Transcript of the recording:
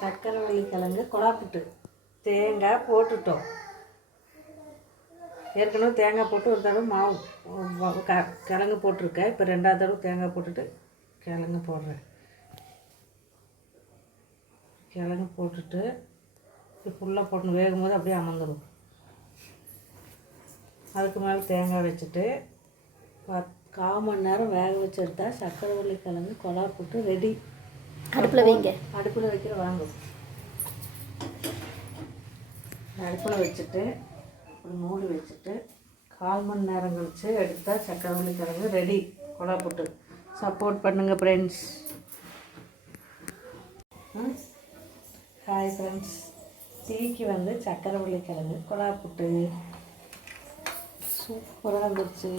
சக்கரவள்ளி கிழங்கு கொழாப்புட்டு தேங்காய் போட்டுட்டோம். ஏற்கனவே தேங்காய் போட்டு ஒரு தடவை மாவு கிழங்கு போட்டிருக்கேன். இப்போ 2வது தடவை தேங்காய் போட்டுட்டு கிழங்கு போடுறேன். கிழங்கு போட்டுட்டு இப்போ ஃபுல்லாக போட்டு வேகும்போது அப்படியே அமர்ந்துடும். அதுக்கு மேலே தேங்காய் வச்சுட்டு 1/4 மணி நேரம் வேக வச்சு எடுத்தால் சக்கரவள்ளி கிழங்கு கொழாப்புட்டு ரெடி. அடுப்பில் வைங்க. அடுப்பில் வைக்கிற வாங்க. அடுப்பில் வச்சுட்டு ஒரு மூடி வச்சுட்டு 1/4 மணி நேரம் கழிச்சு எடுத்தால் சக்கரவள்ளி கிழங்கு ரெடி. கொழாப்புட்டு சப்போர்ட் பண்ணுங்கள் ஃப்ரெண்ட்ஸ். ஹாய் ஃப்ரெண்ட்ஸ், டீக்கு வந்து சக்கரவள்ளி கிழங்கு கொழாப்புட்டு சூப்பராக இருந்துச்சு.